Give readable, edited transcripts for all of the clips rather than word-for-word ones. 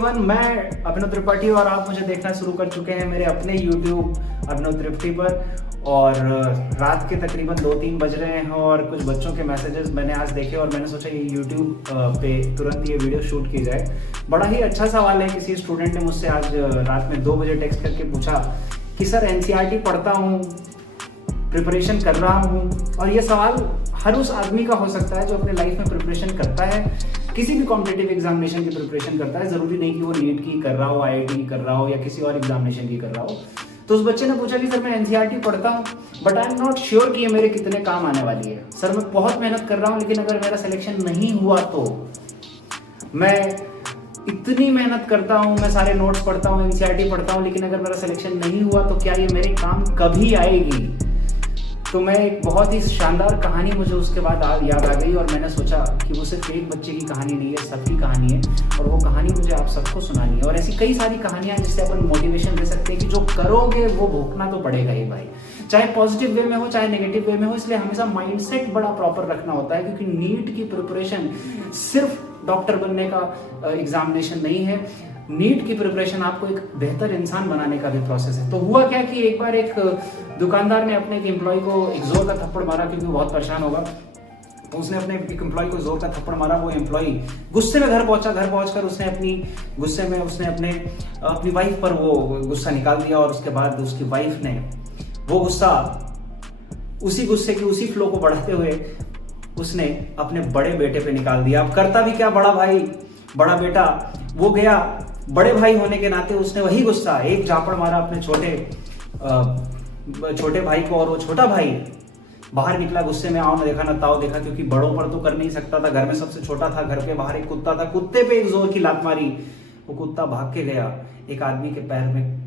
Everyone, मैं अभिनव त्रिपाठी और आप मुझे देखना शुरू कर चुके हैं मेरे अपने YouTube अभिनव त्रिपाठी पर। और रात के तकरीबन 2-3 बज रहे हैं और कुछ बच्चों के मैसेजेस मैंने आज देखे और मैंने सोचा ये YouTube पे तुरंत ये वीडियो शूट की जाए। बड़ा ही अच्छा सवाल है। किसी स्टूडेंट ने मुझसे आज रात में 2 बजे टेक्स्ट करके पूछा कि सर NCERT पढ़ता हूँ, प्रिपरेशन कर रहा हूँ, और ये सवाल हर उस आदमी का हो सकता है जो अपने लाइफ में प्रिपरेशन करता है, किसी भी कॉम्पिटिटिव एग्जामिनेशन की प्रिपरेशन करता है। जरूरी नहीं कि वो नीट की कर रहा हो, IIT की कर रहा हो या किसी और एग्जामिनेशन की कर रहा हो। तो उस बच्चे ने पूछा कि सर मैं NCERT पढ़ता हूँ but I am not sure कि ये मेरे कितने काम आने वाली है। सर मैं बहुत मेहनत कर रहा हूँ लेकिन अगर मेरा सिलेक्शन नहीं हुआ तो मैं इतनी मेहनत करता हूँ, मैं सारे नोट्स पढ़ता हूँ, NCERT पढ़ता हूँ, लेकिन अगर मेरा सिलेक्शन नहीं हुआ तो क्या ये मेरे काम कभी आएगी? तो मैं एक बहुत ही शानदार कहानी मुझे उसके बाद याद आ गई और मैंने सोचा कि वो सिर्फ एक बच्चे की कहानी नहीं है, सबकी कहानी है और वो कहानी मुझे आप सबको सुनानी है। और ऐसी कई सारी कहानियां जिससे अपन मोटिवेशन दे सकते हैं कि जो करोगे वो भोगना तो पड़ेगा ही भाई, चाहे पॉजिटिव वे में हो चाहे नेगेटिव वे में हो। इसलिए हमेशा माइंडसेट बड़ा प्रॉपर रखना होता है, क्योंकि नीट की प्रिपरेशन सिर्फ डॉक्टर बनने का एग्जामिनेशन नहीं है। नीट की प्रिपरेशन आपको एक बेहतर इंसान बनाने का भी प्रोसेस है। तो हुआ क्या कि एक बार एक दुकानदार ने अपने एक एम्प्लॉय को एक जोर का थप्पड़ मारा, क्योंकि वो बहुत परेशान होगा। तो उसने अपने एक एम्प्लॉय को जोर का थप्पड़ मारा। वो एम्प्लॉय गुस्से में घर पहुंचा। घर पहुंचकर उसने अपनी वाइफ पर वो गुस्सा निकाल दिया और उसके बाद उसकी वाइफ ने वो गुस्सा, उसी गुस्से की उसी फ्लो को बढ़ाते हुए उसने अपने बड़े बेटे पे निकाल दिया। अब करता भी क्या बड़ा भाई, बड़ा बेटा वो गया, बड़े भाई होने के नाते उसने वही गुस्सा एक झापड़ मारा अपने छोटे भाई को, और वो छोटा भाई बाहर निकला गुस्से में, आओ ना देखा ना ताओ देखा, क्योंकि बड़ों पर तो कर नहीं सकता था, घर में सबसे छोटा था। घर के बाहर एक कुत्ता था, कुत्ते पे एक जोर की लात मारी, वो कुत्ता भाग के गया, एक आदमी के पैर में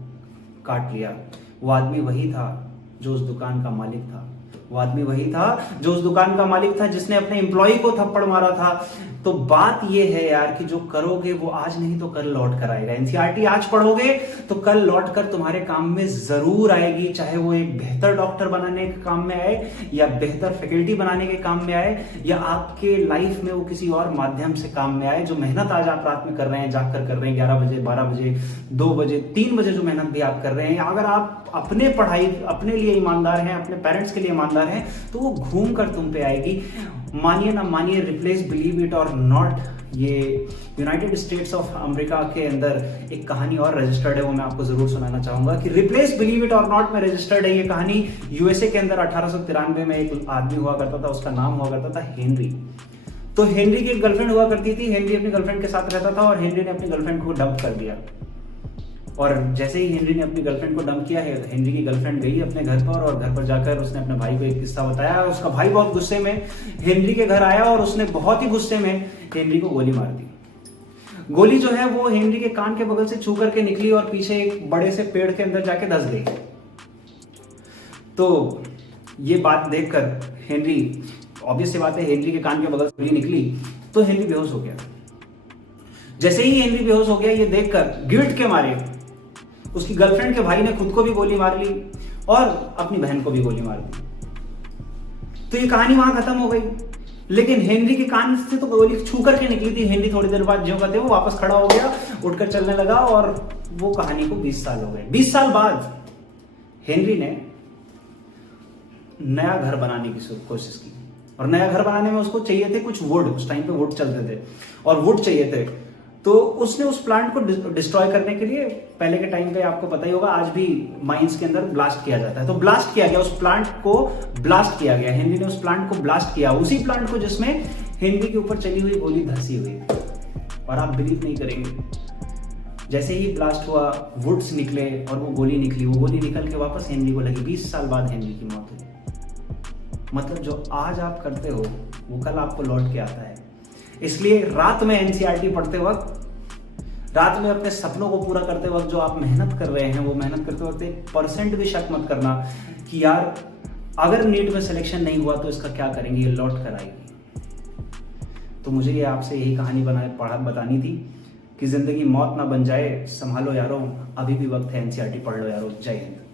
काट लिया। वो आदमी वही था जो उस दुकान का मालिक था, वो आदमी वही था जो उस दुकान का मालिक था जिसने अपने एम्प्लॉय को थप्पड़ मारा था। तो बात ये है यार कि जो करोगे वो आज नहीं तो कल लौट कर आएगा। NCERT आज पढ़ोगे तो कल लौट कर तुम्हारे काम में जरूर आएगी, चाहे वो एक बेहतर डॉक्टर बनाने के काम में आए या बेहतर फैकल्टी बनाने के काम में आए या आपके लाइफ में वो किसी और माध्यम से काम में आए। जो मेहनत आज आप रात में कर रहे हैं, जाग कर रहे हैं, 11 बजे, 12 बजे, 2 बजे, 3 बजे जो मेहनत भी आप कर रहे हैं, अगर आप अपने पढ़ाई अपने लिए ईमानदार हैं, अपने पेरेंट्स के लिए ईमानदार हैं, तो वो घूम कर तुम पे आएगी। मानिए ना मानिए, रिप्लेस बिलीव इट और नॉट, ये यूनाइटेड स्टेट्स ऑफ अमेरिका के अंदर एक कहानी और रजिस्टर्ड है, वो मैं आपको जरूर सुनाना चाहूंगा कि रिप्लेस बिलीव इट और नॉट में रजिस्टर्ड है। ये कहानी USA के अंदर 1893 में एक आदमी हुआ करता था, उसका नाम हुआ करता था हेनरी। तो हेनरी की एक गर्लफ्रेंड हुआ करती थी। हेनरी अपनी गर्लफ्रेंड के साथ रहता था और हेनरी ने अपनी गर्लफ्रेंड को डंप कर दिया। और जैसे ही हेनरी ने अपनी गर्लफ्रेंड को डंप किया है, हेनरी की गर्लफ्रेंड गई अपने घर पर और घर पर जाकर उसने अपने भाई को एक किस्सा बताया। उसका भाई बहुत गुस्से में हेनरी के घर आया और उसने बहुत ही गुस्से में हेनरी को गोली मार दी। गोली जो है वो हेनरी के कान के बगल से छू करके निकली और पीछे एक बड़े से पेड़ के अंदर जाके धंस गई। तो ये बात देखकर हेनरी, ऑब्वियस सी बात है, हेनरी के कान के बगल से गोली निकली तो हेनरी बेहोश हो गया। जैसे ही हेनरी बेहोश हो गया, ये देखकर गिल्ट के मारे उसकी गर्लफ्रेंड के भाई ने खुद को भी गोली मार ली और अपनी बहन को भी गोली मार दी। तो ये कहानी वहां खत्म हो गई। लेकिन हेनरी के कान से तो गोली छू करके निकली थी। हेनरी थोड़ी देर बाद ज्यों कहते वो वापस खड़ा हो गया, उठकर चलने लगा और वो कहानी को 20 साल हो गए। 20 साल बाद हेनरी ने नया घर बनाने की कोशिश की और नया घर बनाने में उसको चाहिए थे कुछ वुड। उस टाइम पे वुड चलते थे और वुड चाहिए थे। तो उसने उस प्लांट को डिस्ट्रॉय करने के लिए, पहले के टाइम पे आपको पता ही होगा, आज भी माइंस के अंदर ब्लास्ट किया जाता है, तो ब्लास्ट किया गया, उस प्लांट को ब्लास्ट किया गया। हेनरी ने उस प्लांट को ब्लास्ट किया, उसी प्लांट को जिसमें हेनरी के ऊपर चली हुई गोली धंसी हुई। और आप बिलीव नहीं करेंगे, जैसे ही ब्लास्ट हुआ वुड्स निकले और वो गोली निकली। वो गोली निकल के वापस हेनरी को लगी। 20 साल बाद हेनरी की मौत हुई। मतलब जो आज आप करते हो वो कल आपको लौट के आता है। इसलिए रात में NCERT पढ़ते वक्त, रात में अपने सपनों को पूरा करते वक्त जो आप मेहनत कर रहे हैं, वो मेहनत करते वक्त 1% भी शक मत करना कि यार अगर नीट में सिलेक्शन नहीं हुआ तो इसका क्या करेंगे, ये लौट कर आएगी। तो मुझे ये आपसे यही कहानी बतानी थी कि जिंदगी मौत ना बन जाए, संभालो यारों, अभी भी वक्त है, NCERT पढ़ लो यारों। जय हिंद।